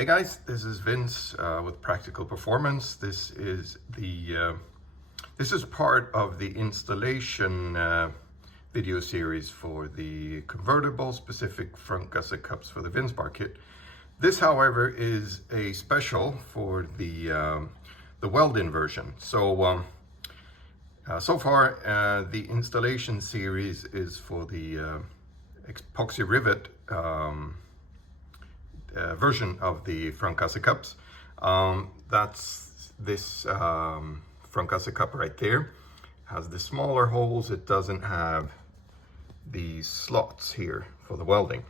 Hey guys, this is Vince with Practical Performance. This is part of the installation video series for the convertible specific front gusset cups for the Vince-Bar kit. This, however, is a special for the Weld-in version. So far, the installation series is for the epoxy rivet version of the front gusset cups. That's this front gusset cup right there. Has the smaller holes. It doesn't have the slots here for the welding.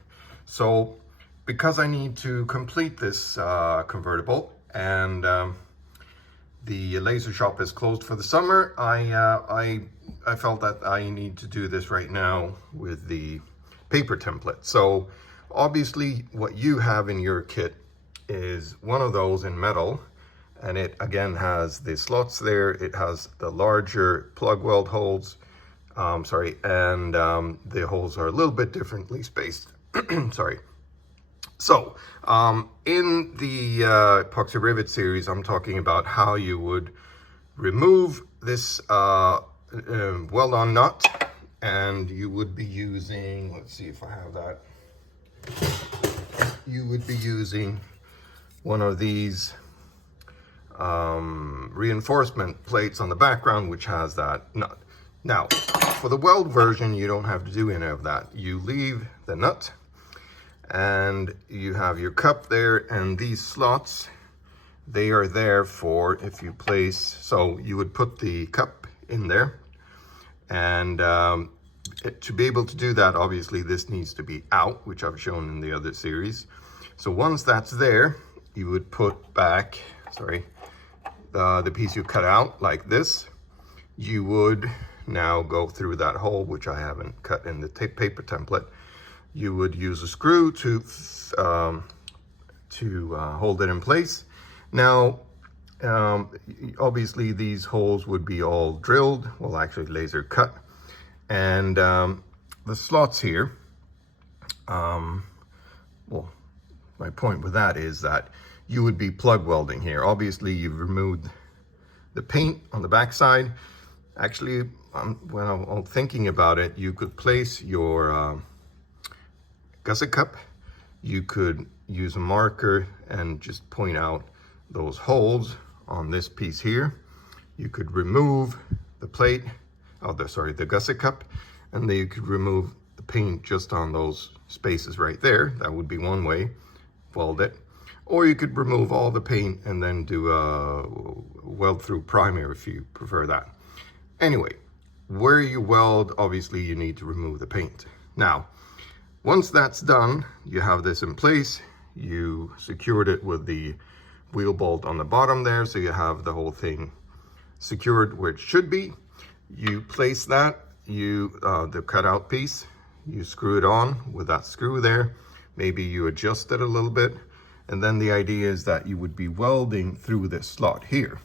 So because I need to complete this convertible and the laser shop is closed for the summer, I felt that I need to do this right now with the paper template. So obviously what you have in your kit is one of those in metal, and it again has the slots there. It has the larger plug weld holes, and the holes are a little bit differently spaced. Sorry. So in the epoxy rivet series, I'm talking about how you would remove this weld-on nut, and you would be using, let's see if I have that. You would be using one of these reinforcement plates on the background, which has that nut. Now, for the weld version, you don't have to do any of that. You leave the nut, and you have your cup there, and these slots, they are there for if you place, so you would put the cup in there, and to be able to do that, obviously this needs to be out, which I've shown in the other series. So once that's there, you would put back, the piece you cut out like this. You would now go through that hole, which I haven't cut in the paper template. You would use a screw to hold it in place. Now, obviously these holes would be all drilled, well actually laser cut. And the slots here, well, my point with that is that you would be plug welding here. Obviously, you've removed the paint on the backside. Actually, when I'm thinking about it, you could place your gusset cup. You could use a marker and just point out those holes on this piece here. You could remove the plate, the gusset cup, and then you could remove the paint just on those spaces right there. That would be one way, weld it. Or you could remove all the paint and then do a weld through primer if you prefer that. Anyway, where you weld, obviously you need to remove the paint. Now, once that's done, you have this in place. You secured it with the wheel bolt on the bottom there, so you have the whole thing secured where it should be. You place that, the cutout piece, you screw it on with that screw there. Maybe you adjust it a little bit. And then the idea is that you would be welding through this slot here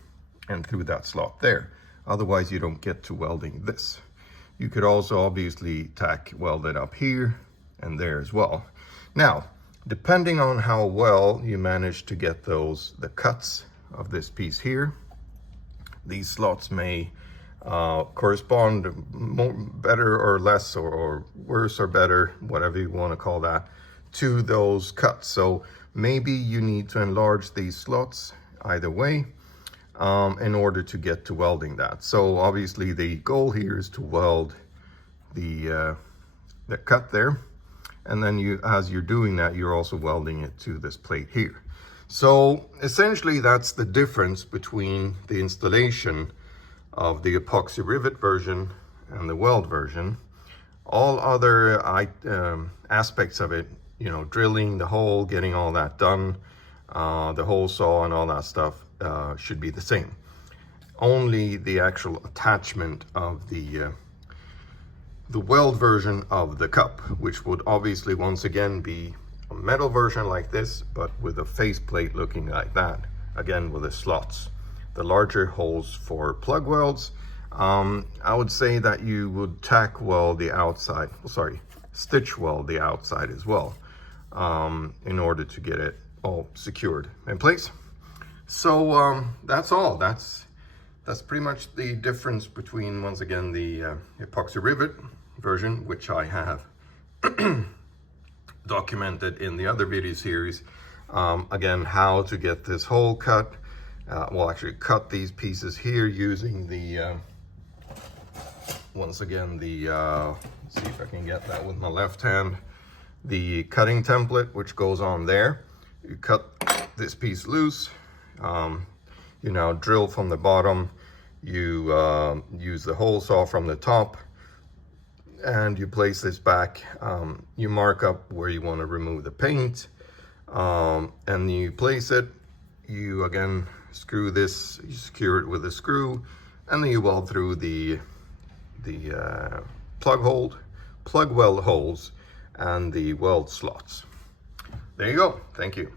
and through that slot there. Otherwise, you don't get to welding this. You could also obviously tack weld it up here and there as well. Now, depending on how well you manage to get the cuts of this piece here, these slots may correspond better or less, or worse or better, whatever you want to call that, to those cuts. So maybe you need to enlarge these slots either way in order to get to welding that. So obviously the goal here is to weld the cut there, and then as you're doing that, you're also welding it to this plate here. So essentially that's the difference between the installation of the epoxy rivet version and the weld version. All other aspects of it, drilling the hole, getting all that done, the hole saw and all that stuff should be the same. Only the actual attachment of the weld version of the cup, which would obviously once again be a metal version like this, but with a faceplate looking like that, again with the slots. The larger holes for plug welds. I would say that you would tack weld the outside, stitch weld the outside as well, in order to get it all secured in place. So that's all. That's pretty much the difference between, once again, the epoxy rivet version, which I have documented in the other video series. Again, how to get this hole cut. We'll actually cut these pieces here using the, once again, the, let's see if I can get that with my left hand, the cutting template, which goes on there. You cut this piece loose, you now drill from the bottom, you use the hole saw from the top, and you place this back. You mark up where you want to remove the paint, and you place it. You again screw this, you secure it with a screw, and then you weld through the plug weld holes and the weld slots. There you go. Thank you.